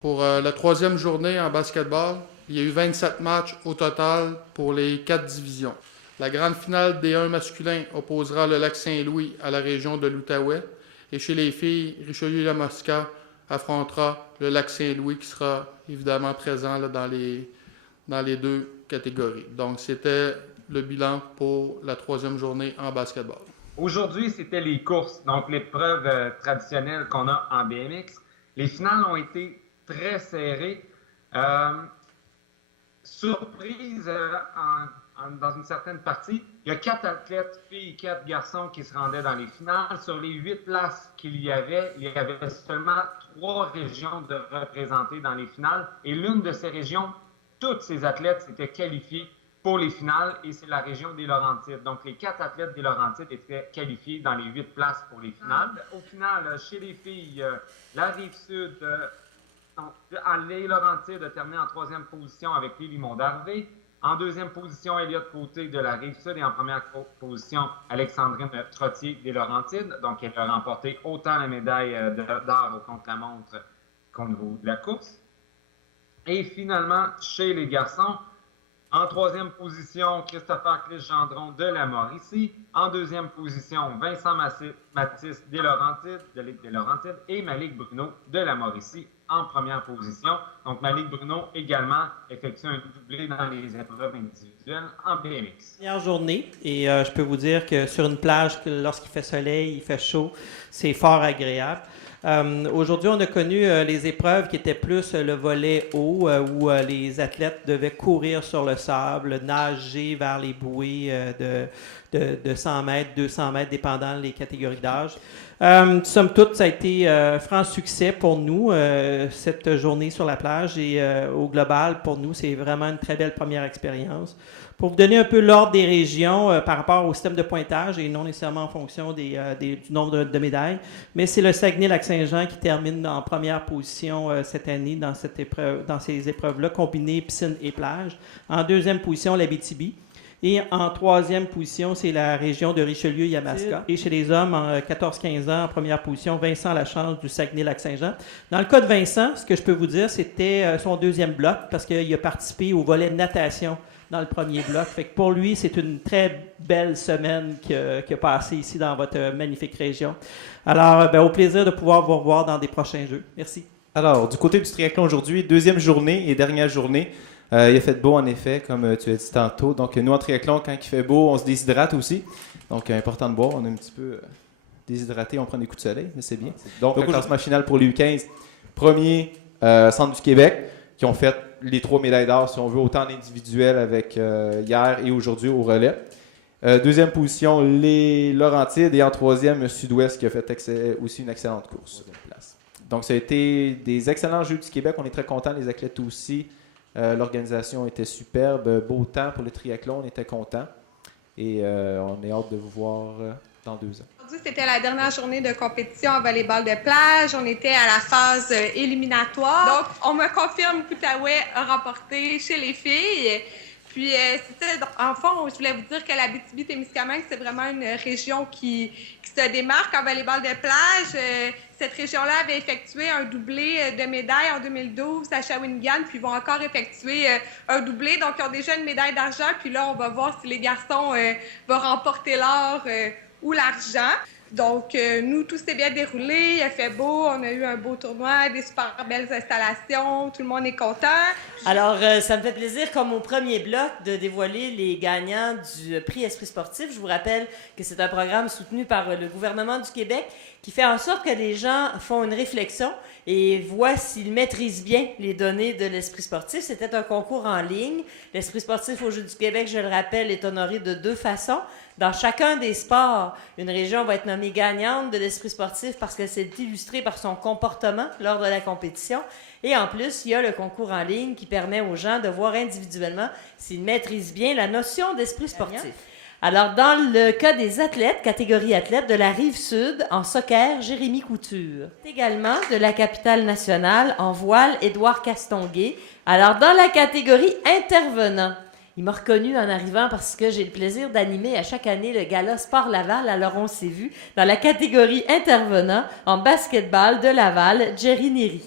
Pour la troisième journée en basketball, il y a eu 27 matchs au total pour les 4 divisions. La grande finale D1 masculin opposera le Lac-Saint-Louis à la région de l'Outaouais. Et chez les filles, Richelieu-Yamaska affrontera le Lac-Saint-Louis qui sera évidemment présent là, dans les deux catégories. Donc, c'était le bilan pour la troisième journée en basketball. Aujourd'hui, c'était les courses, donc l'épreuve traditionnelle qu'on a en BMX. Les finales ont été très serrées. Surprise dans une certaine partie, il y a 4 athlètes, filles et 4 garçons qui se rendaient dans les finales. Sur les 8 places qu'il y avait seulement 3 régions de représentées dans les finales. Et l'une de ces régions, toutes ces athlètes s'étaient qualifiés pour les finales et c'est la région des Laurentides. Donc, les 4 athlètes des Laurentides étaient qualifiés dans les 8 places pour les finales. Au final, chez les filles, la Rive-Sud, les Laurentides a terminé en 3e position avec Lily Mondarvé. En 2e position, Elliott Côté de la Rive-Sud et en première position, Alexandrine Trottier des Laurentides. Donc, elle a remporté autant la médaille d'or au contre-la-montre qu'au niveau de la course. Et finalement, chez les garçons, en 3e position, Christopher Clis-Gendron de la Mauricie. En 2e position, Vincent Mathis des Laurentides et Malik Bruno de la Mauricie en première position. Donc, Malik Bruno également effectue un doublé dans les épreuves individuelles en BMX. Première journée, et je peux vous dire que sur une plage, lorsqu'il fait soleil, il fait chaud, c'est fort agréable. Aujourd'hui, on a connu les épreuves qui étaient plus le volet haut, où les athlètes devaient courir sur le sable, nager vers les bouées de 100 mètres, 200 mètres, dépendant des catégories d'âge. Somme toute, ça a été franc succès pour nous, cette journée sur la plage. Et au global, pour nous, c'est vraiment une très belle première expérience. Pour vous donner un peu l'ordre des régions par rapport au système de pointage et non nécessairement en fonction du nombre de médailles, mais c'est le Saguenay-Lac-Saint-Jean qui termine en première position cette année dans ces épreuves-là, combinées piscine et plage. En 2e position, l'Abitibi. Et en 3e position, c'est la région de Richelieu-Yamaska. Et chez les hommes, en 14-15 ans, en première position, Vincent Lachance du Saguenay-Lac-Saint-Jean. Dans le cas de Vincent, ce que je peux vous dire, c'était son 2e bloc parce qu'il a participé au volet natation dans le premier bloc. Fait que pour lui, c'est une très belle semaine qu'il a passée ici dans votre magnifique région. Alors, au plaisir de pouvoir vous revoir dans des prochains Jeux. Merci. Alors, du côté du triathlon aujourd'hui, 2e journée et dernière journée. Il a fait beau, en effet, comme tu as dit tantôt. Donc, nous, en triathlon, quand il fait beau, on se déshydrate aussi. Donc, important de boire. On est un petit peu déshydraté, on prend des coups de soleil, mais c'est bien. Donc le classement final pour les U15, premier Centre du Québec, qui ont fait les 3 médailles d'or, si on veut, autant en individuel avec hier et aujourd'hui au relais. 2e position, les Laurentides. Et en 3e, Sud-Ouest, qui a fait aussi une excellente course. Donc, ça a été des excellents Jeux du Québec. On est très contents, les athlètes aussi. L'organisation était superbe, beau temps pour le triathlon, on était contents et on est hâte de vous voir dans 2 ans. Aujourd'hui, c'était la dernière journée de compétition en volleyball de plage. On était à la phase éliminatoire. Donc, on me confirme que l'Outaouais a remporté chez les filles. Puis, en fond, je voulais vous dire que l'Abitibi-Témiscamingue, c'est vraiment une région qui se démarque en volleyball de plage. Cette région-là avait effectué un doublé de médailles en 2012 à Shawinigan, puis ils vont encore effectuer un doublé. Donc, ils ont déjà une médaille d'argent. Puis là, on va voir si les garçons vont remporter l'or ou l'argent. Donc, nous, tout s'est bien déroulé, il a fait beau, on a eu un beau tournoi, des super belles installations, tout le monde est content. Alors, ça me fait plaisir, comme au premier bloc, de dévoiler les gagnants du prix Esprit sportif. Je vous rappelle que c'est un programme soutenu par le gouvernement du Québec qui fait en sorte que les gens font une réflexion et voient s'ils maîtrisent bien les données de l'Esprit sportif. C'était un concours en ligne. L'Esprit sportif au Jeux du Québec, je le rappelle, est honoré de 2 façons. Dans chacun des sports, une région va être nommée gagnante de l'Esprit sportif parce qu'elle s'est illustrée par son comportement lors de la compétition. Et en plus, il y a le concours en ligne qui permet aux gens de voir individuellement s'ils maîtrisent bien la notion d'esprit sportif. Alors, dans le cas des athlètes, catégorie athlète de la Rive-Sud, en soccer, Jérémy Couture. Également de la capitale nationale, en voile, Édouard Castonguay. Alors, dans la catégorie intervenant, il m'a reconnu en arrivant parce que j'ai le plaisir d'animer à chaque année le gala Sport Laval. Alors, on s'est vu dans la catégorie intervenant en basketball de Laval, Jerry Néry.